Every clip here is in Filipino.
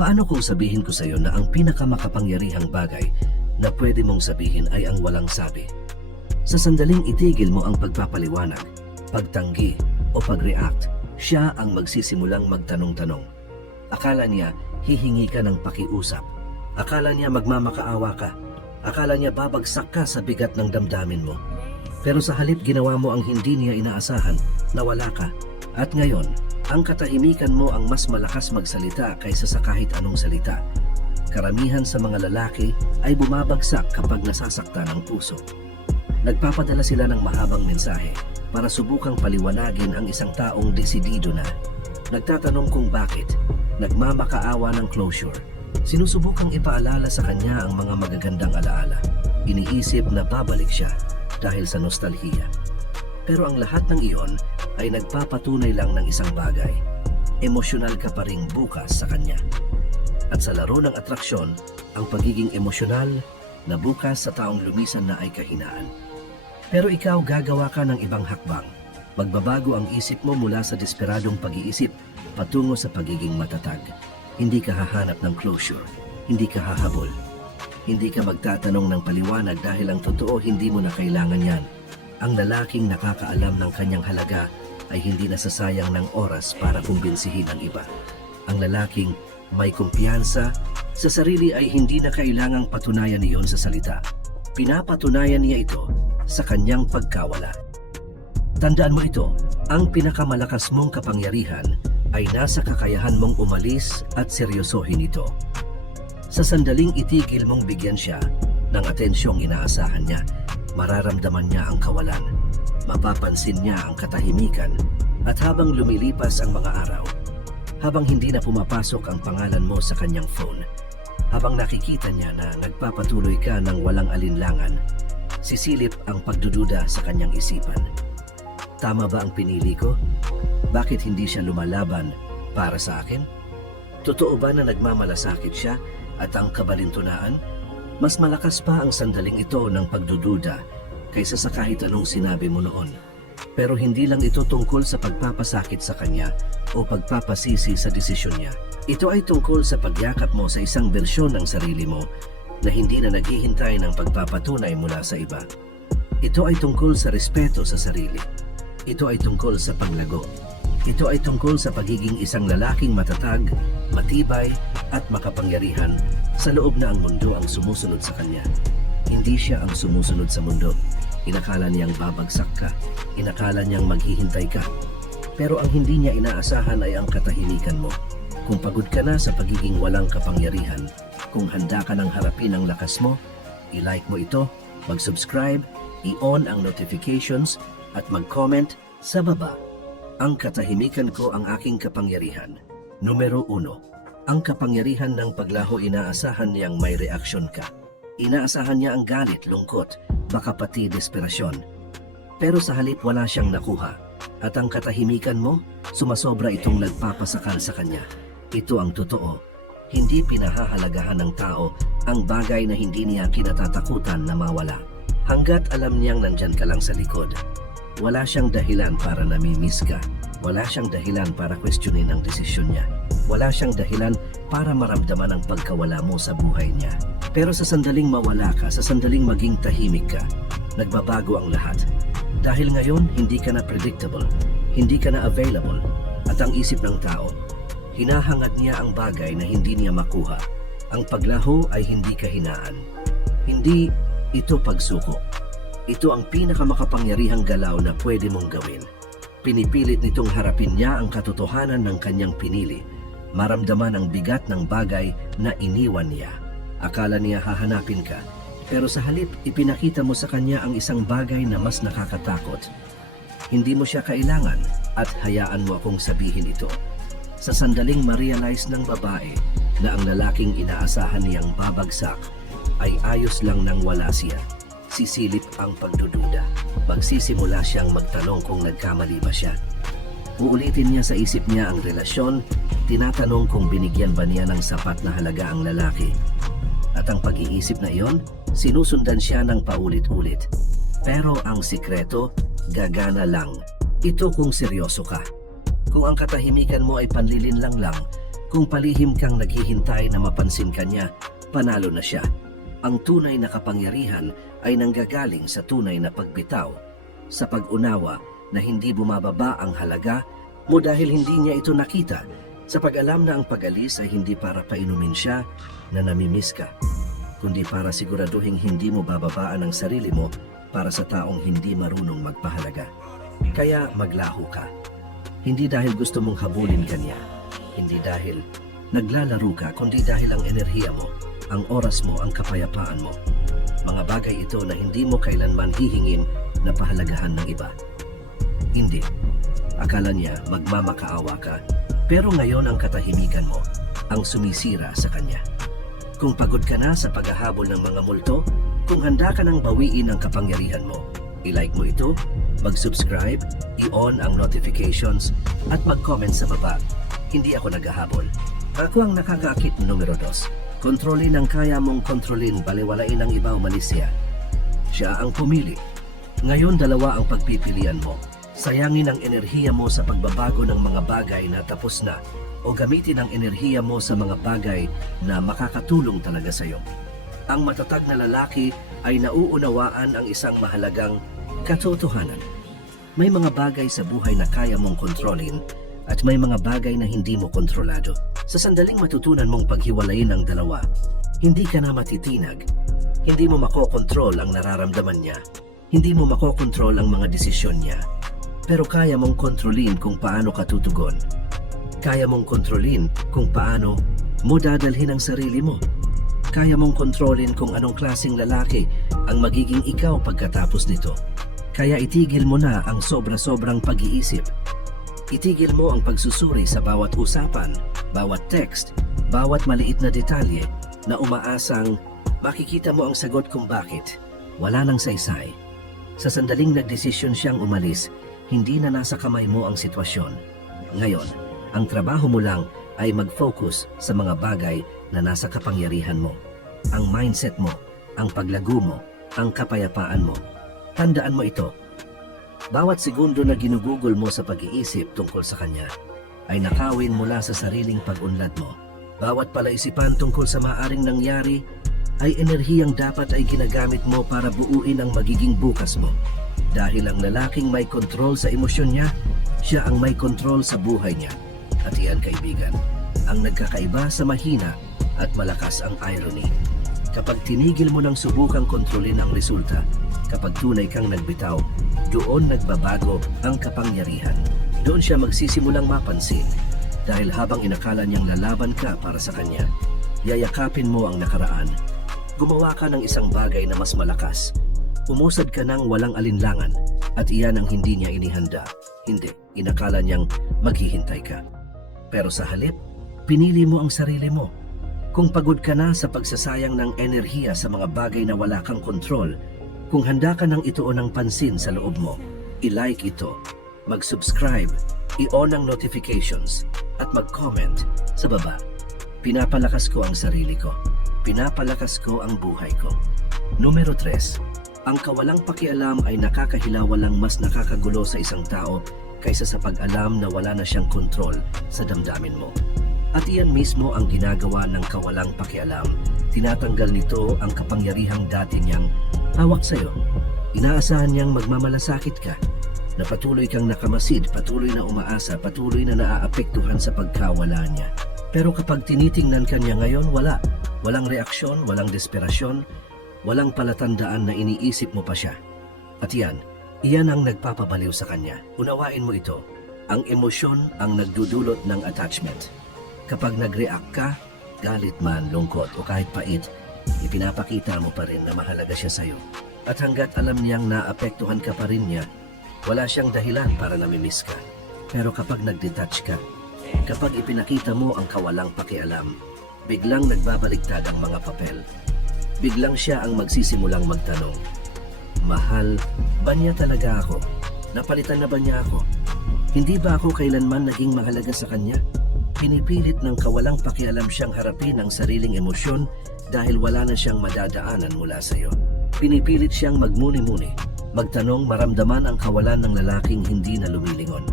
Paano kung sabihin ko sa iyo na ang pinakamakapangyarihang bagay na pwede mong sabihin ay ang walang sabi? Sa sandaling itigil mo ang pagpapaliwanag, pagtanggi o pag-react, siya ang magsisimulang magtanong-tanong. Akala niya hihingi ka ng pakiusap. Akala niya magmamakaawa ka. Akala niya babagsak ka sa bigat ng damdamin mo. Pero sa halip ginawa mo ang hindi niya inaasahan, nawala ka. At ngayon, ang katahimikan mo ang mas malakas magsalita kaysa sa kahit anong salita. Karamihan sa mga lalaki ay bumabagsak kapag nasasaktan ang puso. Nagpapadala sila ng mahabang mensahe para subukang paliwanagin ang isang taong desidido na. Nagtatanong kung bakit, nagmamakaawa ng closure. Sinusubukang ipaalala sa kanya ang mga magagandang alaala. Iniisip na babalik siya dahil sa nostalhiya. Pero ang lahat ng iyon ay nagpapatunay lang ng isang bagay. Emosyonal ka pa ring bukas sa kanya. At sa laro ng atraksyon, ang pagiging emosyonal na bukas sa taong lumisan na ay kahinaan. Pero ikaw gagawa ka ng ibang hakbang. Magbabago ang isip mo mula sa desperadong pag-iisip patungo sa pagiging matatag. Hindi ka hahanap ng closure. Hindi ka hahabol. Hindi ka magtatanong ng paliwanag dahil ang totoo hindi mo na kailangan yan. Ang lalaking nakakaalam ng kanyang halaga ay hindi nasasayang ng oras para kumbinsihin ang iba. Ang lalaking may kumpiyansa sa sarili ay hindi na kailangang patunayan iyon sa salita. Pinapatunayan niya ito sa kanyang pagkawala. Tandaan mo ito, ang pinakamalakas mong kapangyarihan ay nasa kakayahan mong umalis at seryosohin ito. Sa sandaling itigil mong bigyan siya ng atensyong inaasahan niya, mararamdaman niya ang kawalan, mapapansin niya ang katahimikan, at habang lumilipas ang mga araw, habang hindi na pumapasok ang pangalan mo sa kanyang phone, habang nakikita niya na nagpapatuloy ka ng walang alinlangan, sisilip ang pagdududa sa kanyang isipan. Tama ba ang pinili ko? Bakit hindi siya lumalaban para sa akin? Totoo ba na nagmamalasakit siya at ang kabalintunaan? Mas malakas pa ang sandaling ito ng pagdududa kaysa sa kahit anong sinabi mo noon. Pero hindi lang ito tungkol sa pagpapasakit sa kanya o pagpapasisi sa desisyon niya. Ito ay tungkol sa pagyakap mo sa isang bersyon ng sarili mo na hindi na naghihintay ng pagpapatunay mula sa iba. Ito ay tungkol sa respeto sa sarili. Ito ay tungkol sa paglago. Ito ay tungkol sa pagiging isang lalaking matatag, matibay at makapangyarihan sa loob na ang mundo ang sumusunod sa kanya. Hindi siya ang sumusunod sa mundo. Inakala niyang babagsak ka. Inakala niyang maghihintay ka. Pero ang hindi niya inaasahan ay ang katahimikan mo. Kung pagod ka na sa pagiging walang kapangyarihan, kung handa ka nang harapin ang lakas mo, i-like mo ito, mag-subscribe, i-on ang notifications, at mag-comment sa baba. Ang katahimikan ko ang aking kapangyarihan. Numero 1. Ang kapangyarihan ng paglaho, inaasahan niyang may reaksyon ka. Inaasahan niya ang galit, lungkot, baka pati desperasyon. Pero sa halip wala siyang nakuha. At ang katahimikan mo, sumasobra itong nagpapasakal sa kanya. Ito ang totoo. Hindi pinahahalagahan ng tao ang bagay na hindi niya kinatatakutan na mawala. Hanggat alam niyang nandyan ka lang sa likod. Wala siyang dahilan para namimiss ka. Wala siyang dahilan para questionin ang desisyon niya. Wala siyang dahilan para maramdaman ang pagkawala mo sa buhay niya. Pero sa sandaling mawala ka, sa sandaling maging tahimik ka, nagbabago ang lahat. Dahil ngayon, hindi ka na predictable, hindi ka na available, at ang isip ng tao, hinahangad niya ang bagay na hindi niya makuha. Ang paglaho ay hindi kahinaan. Hindi ito pagsuko. Ito ang pinakamakapangyarihang galaw na pwede mong gawin. Pinipilit nitong harapin niya ang katotohanan ng kanyang pinili, maramdaman ang bigat ng bagay na iniwan niya. Akala niya hahanapin ka, pero sa halip ipinakita mo sa kanya ang isang bagay na mas nakakatakot. Hindi mo siya kailangan at hayaan mo akong sabihin ito. Sa sandaling ma-realize ng babae na ang lalaking inaasahan niyang babagsak ay ayos lang nang wala siya, sisilip ang pagdududa. Magsisimula siyang magtanong kung nagkamali ba siya. Uulitin niya sa isip niya ang relasyon, tinatanong kung binigyan ba niya ng sapat na halaga ang lalaki. At ang pag-iisip na iyon, sinusundan siya ng paulit-ulit. Pero ang sikreto, gagana lang. Ito kung seryoso ka. Kung ang katahimikan mo ay panlilinlang lang, Kung palihim kang naghihintay na mapansin ka niya, panalo na siya. Ang tunay na kapangyarihan ay nanggagaling sa tunay na pagbitaw, sa pag-unawa na hindi bumababa ang halaga mo dahil hindi niya ito nakita, sa pag-alam na ang pag-alis ay hindi para painumin siya na namimiss ka, kundi para siguraduhin hindi mo bababaan ang sarili mo para sa taong hindi marunong magpahalaga. Kaya maglaho ka. Hindi dahil gusto mong habulin kanya, hindi dahil naglalaro ka, kundi dahil ang enerhiya mo, ang oras mo, ang kapayapaan mo. Mga bagay ito na hindi mo kailanman hihingin na pahalagahan ng iba. Hindi. Akala niya magmamakaawa ka, pero ngayon ang katahimikan mo ang sumisira sa kanya. Kung pagod ka na sa paghahabol ng mga multo, kung handa ka nang bawiin ang kapangyarihan mo, i-like mo ito, mag-subscribe, i-on ang notifications, at mag-comment sa baba. Hindi ako naghahabol. Ako ang nakakaakit numero 2. Kontrolin ang kaya mong kontrolin, baliwalain ang iba, umalis siya. Siya ang pumili. Ngayon dalawa ang pagpipilian mo. Sayangin ang enerhiya mo sa pagbabago ng mga bagay na tapos na o gamitin ang enerhiya mo sa mga bagay na makakatulong talaga sa iyo. Ang matatag na lalaki ay nauunawaan ang isang mahalagang katotohanan. May mga bagay sa buhay na kaya mong kontrolin at may mga bagay na hindi mo kontrolado. Sa sandaling matutunan mong paghiwalayin ang dalawa, hindi ka na matitinag. Hindi mo makokontrol ang nararamdaman niya. Hindi mo makokontrol ang mga desisyon niya. Pero kaya mong kontrolin kung paano ka tutugon. Kaya mong kontrolin kung paano mo dadalhin ang sarili mo. Kaya mong kontrolin kung anong klaseng lalaki ang magiging ikaw pagkatapos nito. Kaya itigil mo na ang sobra-sobrang pag-iisip. Itigil mo ang pagsusuri sa bawat usapan, bawat text, bawat maliit na detalye na umaasang makikita mo ang sagot kung bakit. Wala nang saysay. Sa sandaling nagdesisyon siyang umalis, hindi na nasa kamay mo ang sitwasyon. Ngayon, ang trabaho mo lang ay mag-focus sa mga bagay na nasa kapangyarihan mo. Ang mindset mo, ang paglago mo, ang kapayapaan mo. Tandaan mo ito. Bawat segundo na ginugugol mo sa pag-iisip tungkol sa kanya ay nakawin mula sa sariling pag-unlad mo. Bawat palaisipan tungkol sa maaring nangyari ay enerhiyang dapat ay ginagamit mo para buuin ang magiging bukas mo. Dahil ang lalaking may kontrol sa emosyon niya, siya ang may kontrol sa buhay niya. At iyan, kaibigan, ang nagkakaiba sa mahina at malakas ang irony. Kapag tinigil mo ng subukang kontrolin ang resulta, kapag tunay kang nagbitaw, doon nagbabago ang kapangyarihan. Doon siya magsisimulang mapansin. Dahil habang inakala niyang lalaban ka para sa kanya, yayakapin mo ang nakaraan. Gumawa ka ng isang bagay na mas malakas. Umusad ka ng walang alinlangan at iyan ang hindi niya inihanda. Hindi, inakala niyang maghihintay ka. Pero sa halip, pinili mo ang sarili mo. Kung pagod ka na sa pagsasayang ng enerhiya sa mga bagay na wala kang kontrol, kung handa ka nang ituon ng pansin sa loob mo, i-like ito, mag-subscribe, i-on ang notifications, at mag-comment sa baba. Pinapalakas ko ang sarili ko. Pinapalakas ko ang buhay ko. Numero 3. Ang kawalang pakialam ay nakakahilawalang mas nakakagulo sa isang tao kaysa sa pag-alam na wala na siyang kontrol sa damdamin mo. At iyan mismo ang ginagawa ng kawalang pakialam. Tinatanggal nito ang kapangyarihang dati niyang hawak sa'yo. Inaasahan niyang magmamalasakit ka, na patuloy kang nakamasid, patuloy na umaasa, patuloy na naaapektuhan sa pagkawala niya. Pero kapag tinitingnan ka niya ngayon, walang reaksyon, walang desperasyon, walang palatandaan na iniisip mo pa siya. At iyan ang nagpapabaliw sa kanya. Unawain mo ito. Ang emosyon ang nagdudulot ng attachment. Kapag nag-react ka, galit man, lungkot o kahit pait, ipinapakita mo pa rin na mahalaga siya sa'yo. At hanggat alam niyang naapektuhan ka pa rin niya, wala siyang dahilan para namimiss ka. Pero kapag nag-detach ka, kapag ipinakita mo ang kawalang pakialam, biglang nagbabaliktad ang mga papel. Biglang siya ang magsisimulang magtanong, mahal ba niya talaga ako? Napalitan na ba niya ako? Hindi ba ako kailanman naging mahalaga sa kanya? Pinipilit ng kawalang pakialam siyang harapin ang sariling emosyon dahil wala na siyang madadaanan mula sa iyo. Pinipilit siyang magmuni-muni, magtanong, maramdaman ang kawalan ng lalaking hindi na lumilingon.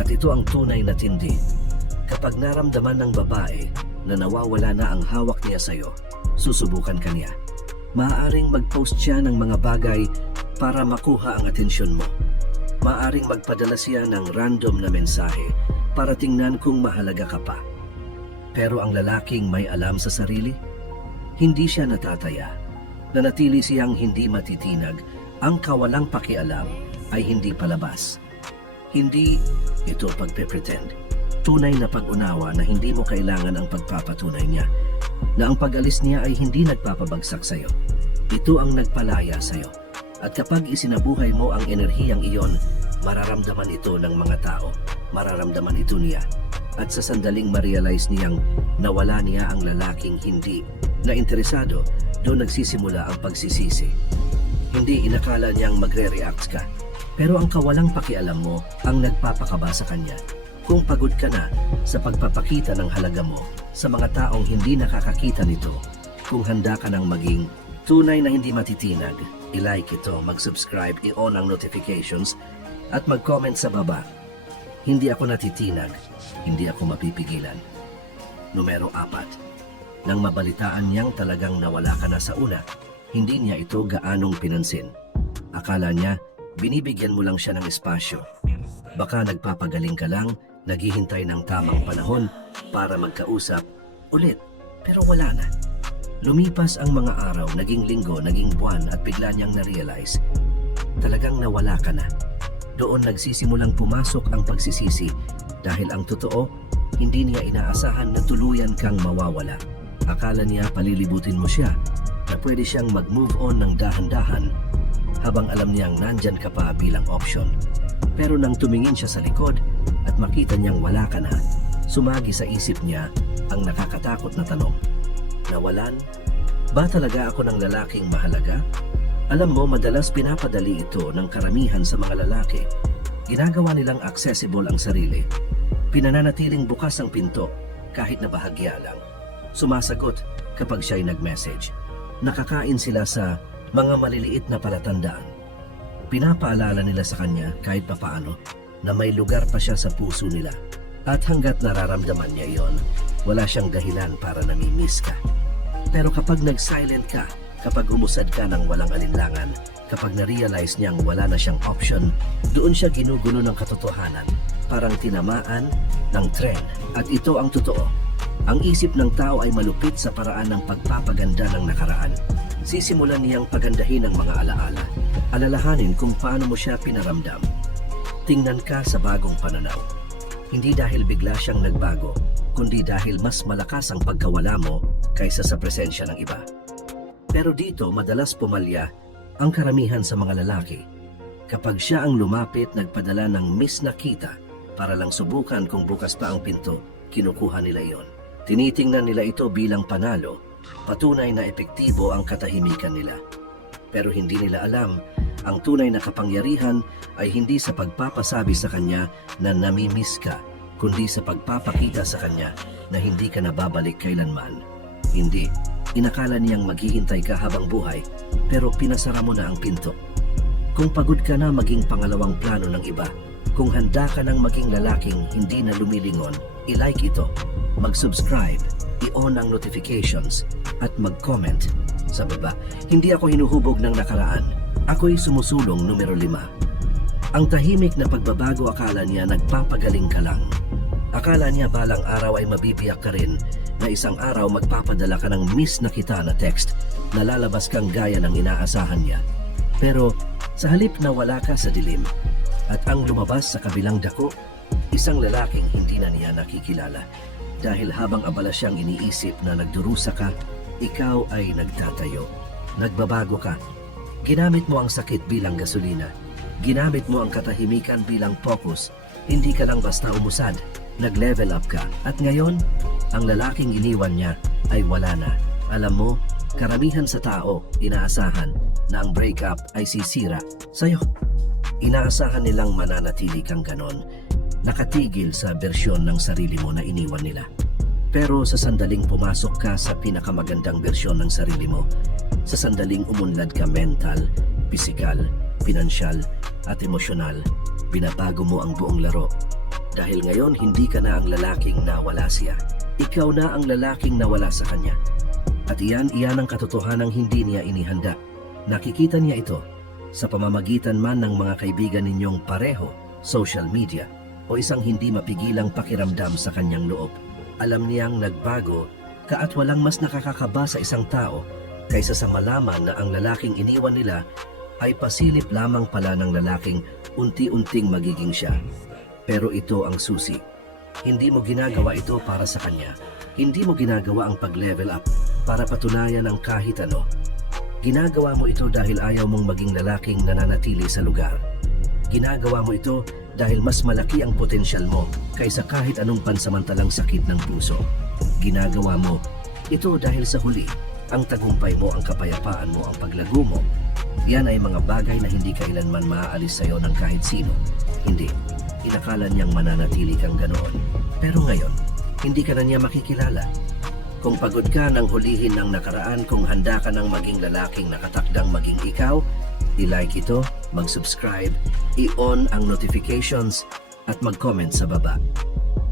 At ito ang tunay na tindi. Kapag naramdaman ng babae na nawawala na ang hawak niya sa'yo, susubukan ka niya. Maaaring mag-post siya ng mga bagay para makuha ang atensyon mo. Maaaring magpadala siya ng random na mensahe para tingnan kung mahalaga ka pa. Pero ang lalaking may alam sa sarili, hindi siya natataya. Nanatili siyang hindi matitinag. Ang kawalang pakialam ay hindi palabas. Hindi ito pagpe-pretend. Tunay na pag-unawa na hindi mo kailangan ang pagpapatunay niya, na ang pag-alis niya ay hindi nagpapabagsak sa'yo. Ito ang nagpalaya sa'yo. At kapag isinabuhay mo ang enerhiyang iyon, mararamdaman ito ng mga tao. Mararamdaman ito niya. At sa sandaling ma-realize niyang nawala niya ang lalaking hindi na interesado, doon nagsisimula ang pagsisisi. Hindi inakala niyang magre-react ka. Pero ang kawalang pakialam mo ang nagpapakaba sa kanya. Kung pagod ka na sa pagpapakita ng halaga mo sa mga taong hindi nakakakita nito, kung handa ka nang maging tunay na hindi matitinag, i-like ito, mag-subscribe, i-on ang notifications, at mag-comment sa baba. Hindi ako natitinag, hindi ako mapipigilan. Numero 4. Nang mabalitaan niyang talagang nawala ka na sa una, hindi niya ito gaanong pinansin. Akala niya, binibigyan mo lang siya ng espasyo. Baka nagpapagaling ka lang, naghihintay ng tamang panahon para magkausap ulit. Pero wala na. Lumipas ang mga araw, naging linggo, naging buwan at bigla niyang na-realize, talagang nawala ka na. Doon nagsisimulang pumasok ang pagsisisi dahil ang totoo, hindi niya inaasahan na tuluyan kang mawawala. Akala niya palilibutin mo siya, na pwede siyang mag-move on ng dahan-dahan habang alam niyang nandyan ka pa bilang option. Pero nang tumingin siya sa likod at makita niyang wala ka na, sumagi sa isip niya ang nakakatakot na tanong. Nawalan? Ba talaga ako ng lalaking mahalaga? Alam mo, madalas pinapadali ito ng karamihan sa mga lalaki. Ginagawa nilang accessible ang sarili. Pinananatiling bukas ang pinto kahit na bahagya lang. Sumasagot kapag siya'y nag-message. Nakakain sila sa mga maliliit na palatandaan. Pinapaalala nila sa kanya kahit papaano na may lugar pa siya sa puso nila. At hanggat nararamdaman niya iyon, wala siyang dahilan para nami-miss ka. Pero kapag nag-silent ka, kapag umusad ka ng walang alinlangan, kapag na-realize niyang wala na siyang option, doon siya ginugulo ng katotohanan, parang tinamaan ng tren. At ito ang totoo. Ang isip ng tao ay malupit sa paraan ng pagpapaganda ng nakaraan. Sisimulan niyang pagandahin ang mga alaala. Alalahanin kung paano mo siya pinaramdam. Tingnan ka sa bagong pananaw. Hindi dahil bigla siyang nagbago, kundi dahil mas malakas ang pagkawala mo kaysa sa presensya ng iba. Pero dito madalas pumalya ang karamihan sa mga lalaki. Kapag siya ang lumapit, nagpadala ng miss na kita para lang subukan kung bukas pa ang pinto, kinukuha nila iyon. Tinitingnan nila ito bilang panalo, patunay na epektibo ang katahimikan nila. Pero hindi nila alam, ang tunay na kapangyarihan ay hindi sa pagpapasabi sa kanya na nami-miss ka, kundi sa pagpapakita sa kanya na hindi ka nababalik kailanman. Hindi, inakala niyang maghihintay ka habang buhay, pero pinasara mo na ang pinto. Kung pagod ka na maging pangalawang plano ng iba, kung handa ka nang maging lalaking hindi na lumilingon, i-like ito, mag-subscribe, i-on ang notifications, at mag-comment sa baba. Hindi ako hinuhubog ng nakaraan. Ako'y sumusulong numero 5. Ang tahimik na pagbabago, akala niya nagpapagaling ka lang. Akala niya balang araw ay mabibiyak ka rin, na isang araw magpapadala ka ng miss na kita na text na lalabas kang gaya ng inaasahan niya. Pero sa halip na wala ka sa dilim at ang lumabas sa kabilang dako, isang lalaking hindi na niya nakikilala. Dahil habang abala siyang iniisip na nagdurusa ka, ikaw ay nagtatayo. Nagbabago ka. Ginamit mo ang sakit bilang gasolina. Ginamit mo ang katahimikan bilang focus. Hindi ka lang basta umusad. Nag-level up ka. At ngayon, ang lalaking iniwan niya ay wala na. Alam mo, karamihan sa tao, inaasahan na ang breakup ay sisira sa'yo. Inaasahan nilang mananatili kang ganon, nakatigil sa bersyon ng sarili mo na iniwan nila. Pero sa sandaling pumasok ka sa pinakamagandang bersyon ng sarili mo, sa sandaling umunlad ka mental, pisikal, pinansyal, at emosyonal, binabago mo ang buong laro. Dahil ngayon hindi ka na ang lalaking nawala siya. Ikaw na ang lalaking nawala sa kanya. At iyan ang katotohanang hindi niya inihanda. Nakikita niya ito sa pamamagitan man ng mga kaibigan ninyong pareho, social media, o isang hindi mapigilang pakiramdam sa kanyang loob. Alam niyang nagbago ka at walang mas nakakakaba sa isang tao kaysa sa malaman na ang lalaking iniwan nila ay pasilip lamang pala ng lalaking unti-unting magiging siya. Pero ito ang susi. Hindi mo ginagawa ito para sa kanya. Hindi mo ginagawa ang pag-level up para patunayan ang kahit ano. Ginagawa mo ito dahil ayaw mong maging lalaking nananatili sa lugar. Ginagawa mo ito dahil mas malaki ang potensyal mo kaysa kahit anong pansamantalang sakit ng puso. Ginagawa mo ito dahil sa huli, ang tagumpay mo, ang kapayapaan mo, ang paglago mo. Yan ay mga bagay na hindi kailanman maaalis sa iyo ng kahit sino. Hindi. Inakala niyang mananatili kang ganoon. Pero ngayon, hindi ka na niya makikilala. Kung pagod ka nang hulihin ng nakaraan, kung handa ka nang maging lalaking nakatakdang maging ikaw, i-like ito, mag-subscribe, i-on ang notifications, at mag-comment sa baba.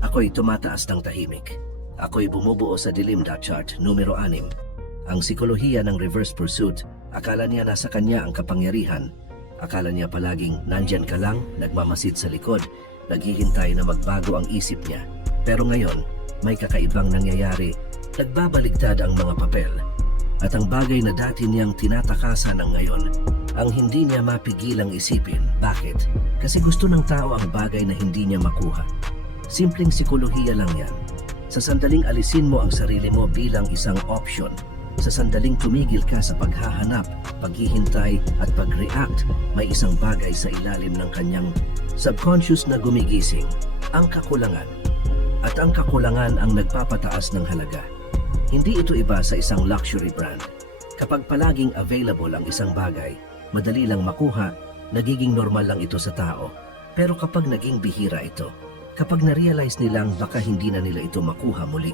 Ako'y tumataas ng tahimik. Ako'y bumubuo sa dilim. Chart numero 6. Ang sikolohiya ng reverse pursuit, akala niya nasa kanya ang kapangyarihan. Akala niya palaging nandyan ka lang, nagmamasid sa likod, naghihintay na magbago ang isip niya. Pero ngayon, may kakaibang nangyayari, nagbabaligtad ang mga papel. At ang bagay na dati niyang tinatakasan ng ngayon, ang hindi niya mapigilang isipin. Bakit? Kasi gusto ng tao ang bagay na hindi niya makuha. Simpleng sikolohiya lang yan. Sa sandaling alisin mo ang sarili mo bilang isang option, sa sandaling tumigil ka sa paghahanap, paghihintay at pag-react, may isang bagay sa ilalim ng kanyang subconscious na gumigising, ang kakulangan. At ang kakulangan ang nagpapataas ng halaga. Hindi ito iba sa isang luxury brand. Kapag palaging available ang isang bagay, madali lang makuha, nagiging normal lang ito sa tao. Pero kapag naging bihira ito, kapag na-realize nilang baka hindi na nila ito makuha muli,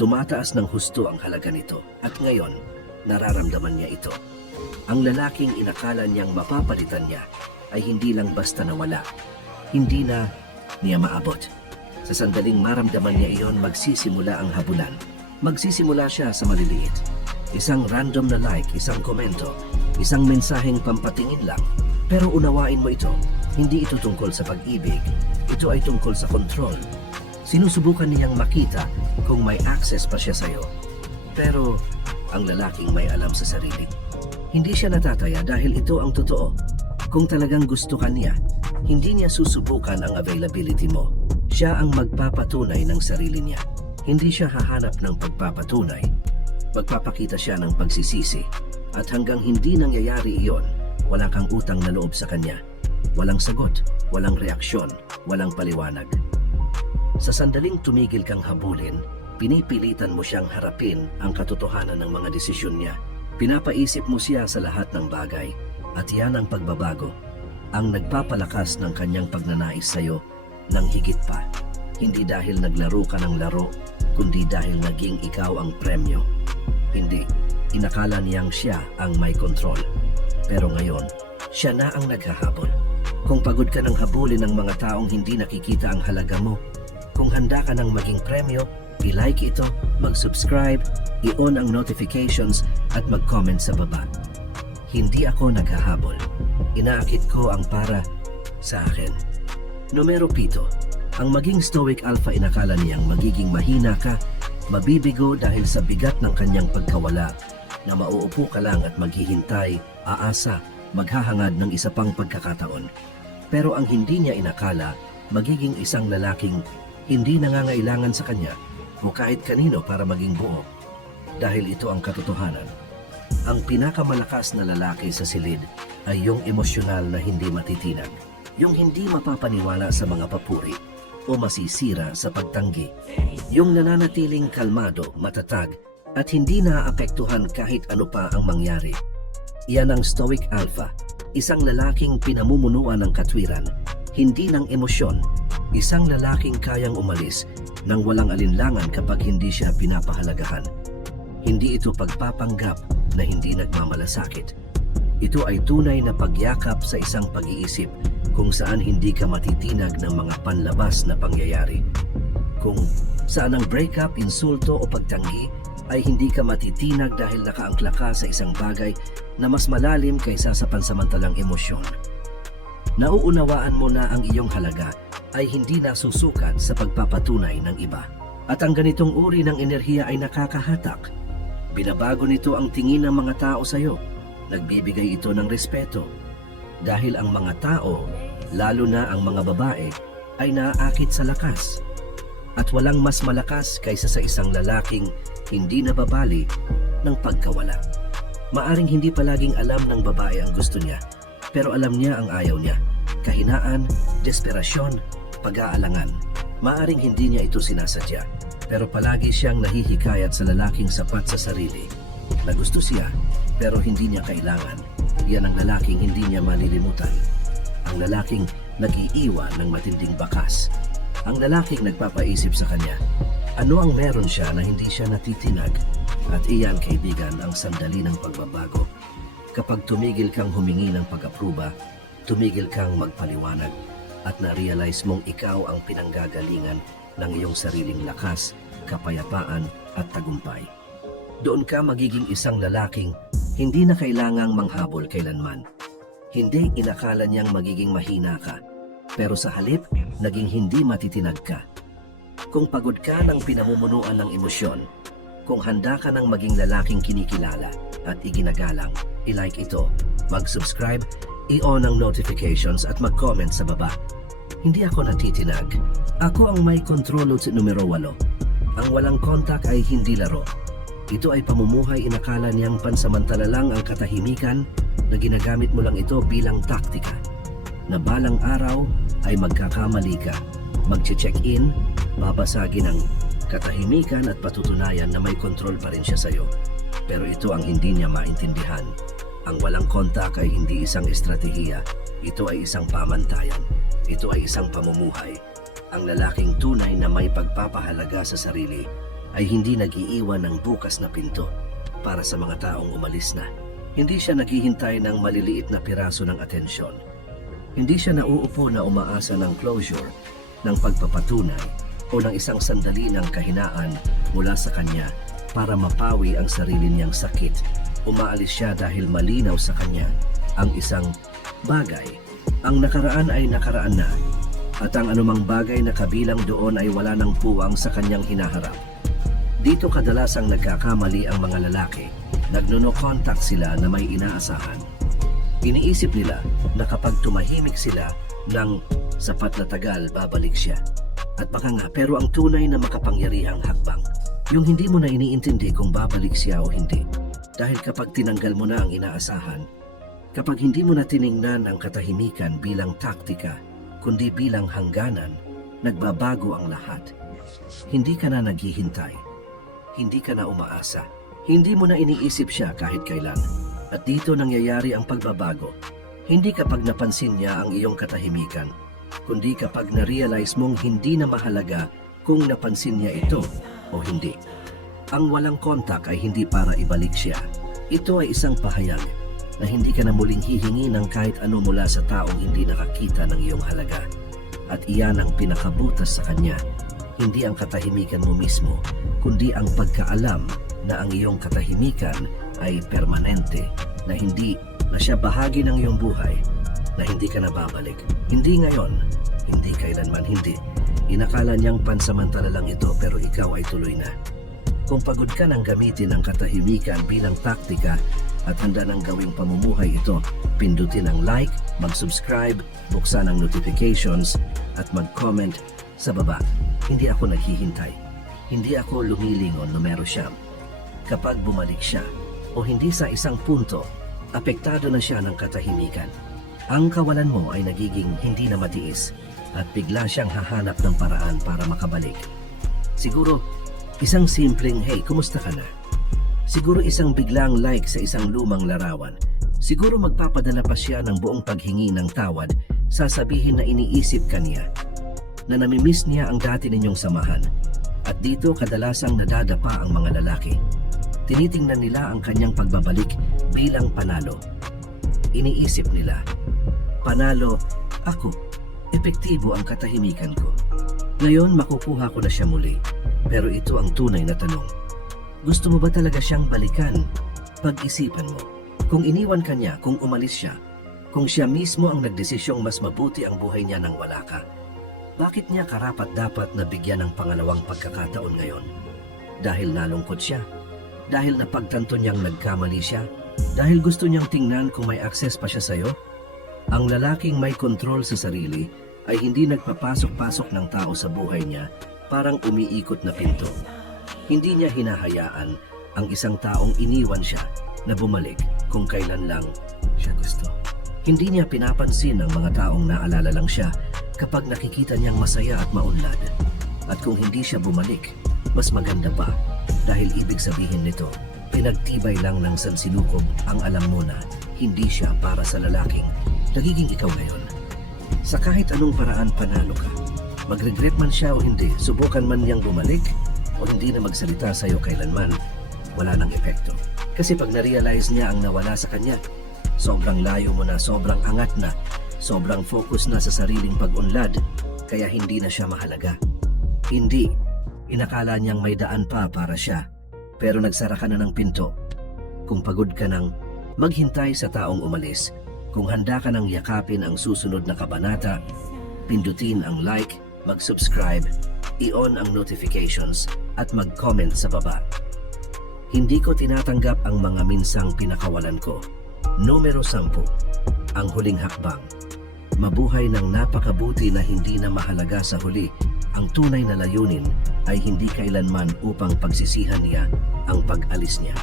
tumataas ng husto ang halaga nito. At ngayon, nararamdaman niya ito. Ang lalaking inakala niyang mapapalitan niya ay hindi lang basta nawala. Hindi na niya maabot. Sa sandaling maramdaman niya iyon, magsisimula ang habulan. Magsisimula siya sa maliliit. Isang random na like, isang komento, isang mensaheng pampatingin lang. Pero unawain mo ito, hindi ito tungkol sa pag-ibig. Ito ay tungkol sa control. Sinusubukan niyang makita kung may access pa siya sa'yo. Pero ang lalaking may alam sa sarili. Hindi siya natataya dahil ito ang totoo. Kung talagang gusto ka niya, hindi niya susubukan ang availability mo. Siya ang magpapatunay ng sarili niya. Hindi siya hahanap ng pagpapatunay. Magpapakita siya ng pagsisisi. At hanggang hindi nangyayari iyon, wala kang utang na loob sa kanya. Walang sagot, walang reaksyon, walang paliwanag. Sa sandaling tumigil kang habulin, pinipilitan mo siyang harapin ang katotohanan ng mga desisyon niya. Pinapaisip mo siya sa lahat ng bagay. At yan ang pagbabago. Ang nagpapalakas ng kanyang pagnanais sa'yo ng higit pa. Hindi dahil naglaro ka ng laro, kundi dahil naging ikaw ang premyo. Hindi. Inakala niyang siya ang may kontrol. Pero ngayon, siya na ang naghahabol. Kung pagod ka ng habulin ng mga taong hindi nakikita ang halaga mo, kung handa ka ng maging premyo, i-like ito, mag-subscribe, i-on ang notifications at mag-comment sa baba. Hindi ako naghahabol. Inaakit ko ang para sa akin. Numero 7. Ang maging stoic alpha inakala niyang magiging mahina ka, mabibigo dahil sa bigat ng kanyang pagkawala, na mauupo ka lang at maghihintay, aasa, maghahangad ng isa pang pagkakataon. Pero ang hindi niya inakala, magiging isang lalaking hindi nangangailangan sa kanya o kahit kanino para maging buo. Dahil ito ang katotohanan. Ang pinakamalakas na lalaki sa silid ay yung emosyonal na hindi matitinag. Yung hindi mapapaniwala sa mga papuri o masisira sa pagtanggi. Yung nananatiling kalmado, matatag, at hindi naaapektuhan kahit ano pa ang mangyari. Iyan ang stoic alpha, isang lalaking pinamumunuan ng katwiran, hindi ng emosyon, isang lalaking kayang umalis nang walang alinlangan kapag hindi siya pinapahalagahan. Hindi ito pagpapanggap na hindi nagmamalasakit. Ito ay tunay na pagyakap sa isang pag-iisip kung saan hindi ka matitinag ng mga panlabas na pangyayari. Kung saan ang breakup, insulto o pagtanggi ay hindi ka matitinag dahil nakaangkla ka sa isang bagay na mas malalim kaysa sa pansamantalang emosyon. Nauunawaan mo na ang iyong halaga ay hindi nasusukat sa pagpapatunay ng iba. At ang ganitong uri ng enerhiya ay nakakahatak. Binabago nito ang tingin ng mga tao sa iyo. Nagbibigay ito ng respeto. Dahil ang mga tao, lalo na ang mga babae, ay naaakit sa lakas. At walang mas malakas kaysa sa isang lalaking hindi nababali ng pagkawala. Maaring hindi palaging alam ng babae ang gusto niya, pero alam niya ang ayaw niya. Kahinaan, desperasyon, pag-aalangan. Maaring hindi niya ito sinasadya, pero palagi siyang nahihikayat sa lalaking sapat sa sarili. Na gusto siya, pero hindi niya kailangan. Yan ang lalaking hindi niya malilimutan. Ang lalaking nag-iiwan ng matinding bakas. Ang lalaking nagpapaisip sa kanya, ano ang meron siya na hindi siya natitinag? At iyan, kaibigan, ang sandali ng pagbabago. Kapag tumigil kang humingi ng pag-apruba, tumigil kang magpaliwanag, at na-realize mong ikaw ang pinanggagalingan ng iyong sariling lakas, kapayapaan at tagumpay. Doon ka magiging isang lalaking hindi na kailangang manghabol kailanman. Hindi inakala niyang magiging mahina ka, pero sa halip, naging hindi matitinag ka. Kung pagod ka ng pinamumunuan ng emosyon, kung handa ka ng maging lalaking kinikilala at iginagalang, i-like ito, mag-subscribe, i-on ang notifications at mag-comment sa baba. Hindi ako natitinag. Ako ang may kontrolo sa numero 8. Ang walang kontak ay hindi laro. Ito ay pamumuhay inakala niyang pansamantala lang ang katahimikan na ginagamit mo lang ito bilang taktika. Na balang araw ay magkakamali ka, mag-check-in, babasagin ang katahimikan at patutunayan na may kontrol pa rin siya sa'yo. Pero ito ang hindi niya maintindihan. Ang walang kontak ay hindi isang estratehiya, ito ay isang pamantayan. Ito ay isang pamumuhay. Ang lalaking tunay na may pagpapahalaga sa sarili ay hindi nag-iiwan ng bukas na pinto para sa mga taong umalis na. Hindi siya naghihintay ng maliliit na piraso ng atensyon. Hindi siya nauupo na umaasa ng closure, ng pagpapatunay o ng isang sandali ng kahinaan mula sa kanya para mapawi ang sarili niyang sakit. Umaalis siya dahil malinaw sa kanya ang isang bagay. Ang nakaraan ay nakaraan na at ang anumang bagay na kabilang doon ay wala ng puwang sa kanyang hinaharap. Dito kadalasang nagkakamali ang mga lalaki. Nagno-contact sila na may inaasahan. Iniisip nila na kapag tumahimik sila ng sapat na tagal, babalik siya. At baka nga, pero ang tunay na makapangyarihang hakbang, yung hindi mo na iniintindi kung babalik siya o hindi. Dahil kapag tinanggal mo na ang inaasahan, kapag hindi mo na tiningnan ang katahimikan bilang taktika, kundi bilang hangganan, nagbabago ang lahat. Hindi ka na naghihintay. Hindi ka na umaasa. Hindi mo na iniisip siya kahit kailan. At dito nangyayari ang pagbabago. Hindi kapag napansin niya ang iyong katahimikan, kundi kapag na-realize mong hindi na mahalaga kung napansin niya ito o hindi. Ang walang kontak ay hindi para ibalik siya. Ito ay isang pahayag na hindi ka na muling hihingi ng kahit ano mula sa taong hindi nakakita ng iyong halaga. At iyan ang pinakabutas sa kanya. Hindi ang katahimikan mo mismo, kundi ang pagkaalam na ang iyong katahimikan ay permanente, na hindi na siya bahagi ng iyong buhay, na hindi ka na babalik. Hindi ngayon, hindi kailanman hindi. Inakala niyang pansamantala lang ito pero ikaw ay tuloy na. Kung pagod ka nang gamitin ang katahimikan bilang taktika at handa nang gawing pamumuhay ito, pindutin ang like, mag-subscribe, buksan ang notifications at mag-comment sa baba. Hindi ako naghihintay. Hindi ako lumilingon numero 9. Kapag bumalik siya o hindi sa isang punto, apektado na siya ng katahimikan. Ang kawalan mo ay nagiging hindi na matiis at bigla siyang hahanap ng paraan para makabalik. Siguro, isang simpleng, hey, kumusta ka na? Siguro isang biglang like sa isang lumang larawan. Siguro magpapadala pa siya ng buong paghingi ng tawad, sasabihin na iniisip ka niya, na namimiss niya ang dati ninyong samahan. At dito kadalasang nadadapa ang mga lalaki. Tinitingnan nila ang kanyang pagbabalik bilang panalo. Iniisip nila, panalo Ako, epektibo ang katahimikan ko. Ngayon makukuha ko na siya muli. Pero ito ang tunay na tanong. Gusto mo ba talaga siyang balikan? Pag-isipan mo. Kung iniwan ka niya, kung umalis siya, kung siya mismo ang nagdesisyong mas mabuti ang buhay niya nang wala ka, bakit niya karapat-dapat na bigyan ng pangalawang pagkakataon ngayon? Dahil nalungkot siya? Dahil napagtanto niyang nagkamali siya? Dahil gusto niyang tingnan kung may access pa siya sa'yo? Ang lalaking may kontrol sa sarili ay hindi nagpapasok-pasok ng tao sa buhay niya parang umiikot na pinto. Hindi niya hinahayaan ang isang taong iniwan siya na bumalik kung kailan lang siya gusto. Hindi niya pinapansin ang mga taong naalala lang siya kapag nakikita niyang masaya at maunlad. At kung hindi siya bumalik, mas maganda pa dahil ibig sabihin nito, pinagtibay lang ng sansinukob ang alam mo na hindi siya para sa lalaking nagiging ikaw ngayon. Sa kahit anong paraan panalo ka. Mag-regret man siya o hindi, subukan man niyang bumalik o hindi na magsalita sa'yo kailanman, wala nang epekto. Kasi pag na-realize niya ang nawala sa kanya, sobrang layo mo na, sobrang angat na, sobrang focus na sa sariling pag-unlad, kaya hindi na siya mahalaga. Hindi, inakala niyang may daan pa para siya, pero nagsara ka na ng pinto. Kung pagod ka nang maghintay sa taong umalis, kung handa ka nang yakapin ang susunod na kabanata, pindutin ang like, mag-subscribe, i-on ang notifications, at mag-comment sa baba. Hindi ko tinatanggap ang mga minsang pinakawalan ko. Numero 10. Ang huling hakbang. Mabuhay ng napakabuti na hindi na mahalaga sa huli. Ang tunay na layunin ay hindi kailanman upang pagsisihan niya ang pag-alis niya.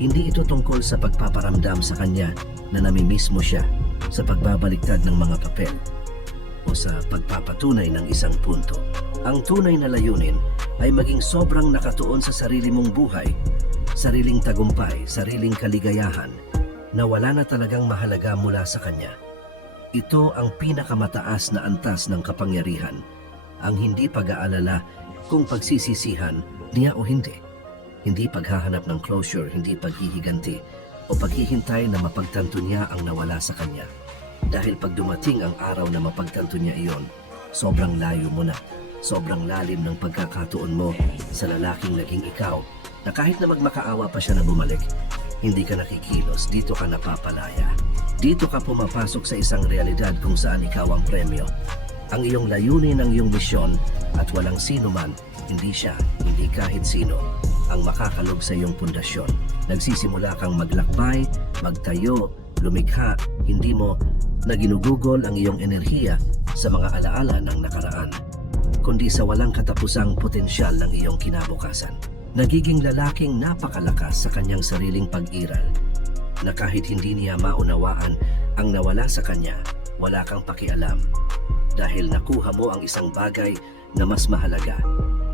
Hindi ito tungkol sa pagpaparamdam sa kanya na namimiss mo siya sa pagbabaliktad ng mga papel o sa pagpapatunay ng isang punto. Ang tunay na layunin ay maging sobrang nakatuon sa sarili mong buhay, sariling tagumpay, sariling kaligayahan na wala na talagang mahalaga mula sa kanya. Ito ang pinakamataas na antas ng kapangyarihan, ang hindi pag-aalala kung pagsisisihan niya o hindi. Hindi paghahanap ng closure, hindi paghihiganti o paghihintay na mapagtanto niya ang nawala sa kanya. Dahil pag dumating ang araw na mapagtanto niya iyon, sobrang layo mo na, sobrang lalim ng pagkakatuon mo sa lalaking naging ikaw na kahit na magmakaawa pa siya na bumalik, hindi ka nakikilos, dito ka napapalaya. Dito ka pumapasok sa isang realidad kung saan ikaw ang premyo. Ang iyong layunin, ang iyong misyon at walang sino man, hindi siya, hindi kahit sino, ang makakalog sa iyong pundasyon. Nagsisimula kang maglakbay, magtayo, lumikha, hindi mo na ginugugol ang iyong enerhiya sa mga alaala ng nakaraan, kundi sa walang katapusang potensyal ng iyong kinabukasan. Nagiging lalaking napakalakas sa kanyang sariling pag-iral, na kahit hindi niya maunawaan ang nawala sa kanya, wala kang pakialam, dahil nakuha mo ang isang bagay na mas mahalaga,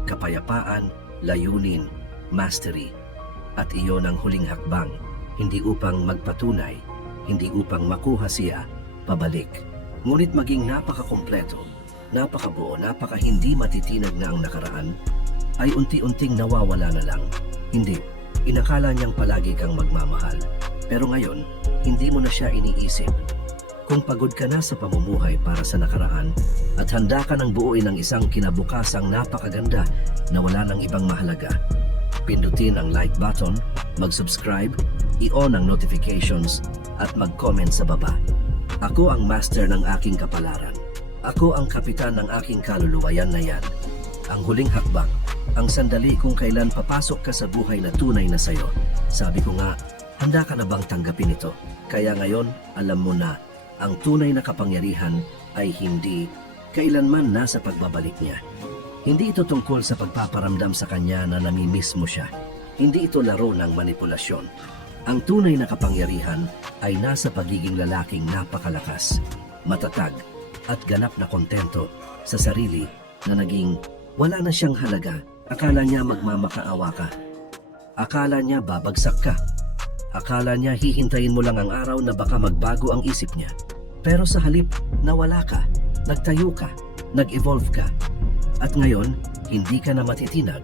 kapayapaan, layunin, mastery, at iyon ang huling hakbang, hindi upang magpatunay, hindi upang makuha siya pabalik. Ngunit maging napakakumpleto, napakabuo, napaka-hindi matitinag na ang nakaraan, ay unti-unting nawawala na lang. Hindi, inakala niyang palagi kang magmamahal. Pero ngayon, hindi mo na siya iniisip. Kung pagod ka na sa pamumuhay para sa nakaraan at handa ka ng buuin ang isang kinabukasang napakaganda na wala nang ibang mahalaga, pindutin ang like button, mag-subscribe, i-on ang notifications, at mag-comment sa baba. Ako ang master ng aking kapalaran. Ako ang kapitan ng aking kaluluwa, yan na yan. Ang huling hakbang, ang sandali kung kailan papasok ka sa buhay na tunay na sayo. Sabi ko nga, handa ka na bang tanggapin ito? Kaya ngayon, alam mo na, ang tunay na kapangyarihan ay hindi kailanman nasa pagbabalik niya. Hindi ito tungkol sa pagpaparamdam sa kanya na namimiss mo siya. Hindi ito laro ng manipulasyon. Ang tunay na kapangyarihan ay nasa pagiging lalaking napakalakas, matatag, at ganap na kontento sa sarili na naging wala na siyang halaga. Akala niya magmamakaawa ka. Akala niya babagsak ka. Akala niya hihintayin mo lang ang araw na baka magbago ang isip niya. Pero sa halip, nawala ka, nagtayo ka, nag-evolve ka. At ngayon, hindi ka na matitinag.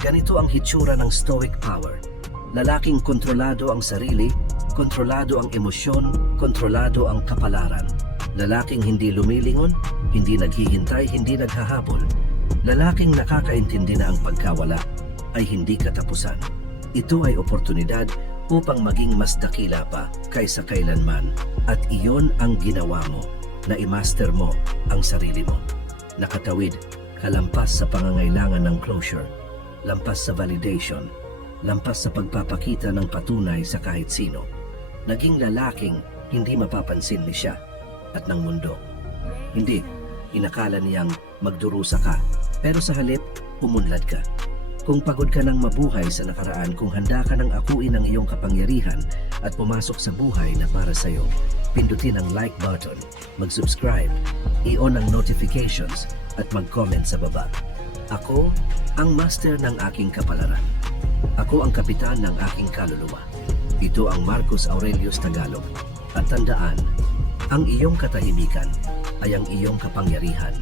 Ganito ang hitsura ng stoic power. Lalaking kontrolado ang sarili, kontrolado ang emosyon, kontrolado ang kapalaran. Lalaking hindi lumilingon, hindi naghihintay, hindi naghahabol. Lalaking nakakaintindi na ang pagkawala ay hindi katapusan. Ito ay oportunidad upang maging mas dakila pa kaysa kailanman. At iyon ang ginawa mo, na i-master mo ang sarili mo. Nakatawid, kalampas sa pangangailangan ng closure, lampas sa validation, lampas sa pagpapakita ng patunay sa kahit sino. Naging lalaking hindi mapapansin ni siya at ng mundo. Hindi, inakala niyang magdurusa ka, pero sa halip, umunlad ka. Kung pagod ka ng mabuhay sa nakaraan, kung handa ka ng akuin ang iyong kapangyarihan at pumasok sa buhay na para sa'yo, pindutin ang like button, mag-subscribe, i-on ang notifications at mag-comment sa baba. Ako ang master ng aking kapalaran. Ako ang kapitan ng aking kaluluwa. Ito ang Marcos Aurelius Tagalog. At tandaan, ang iyong katahimikan ay ang iyong kapangyarihan.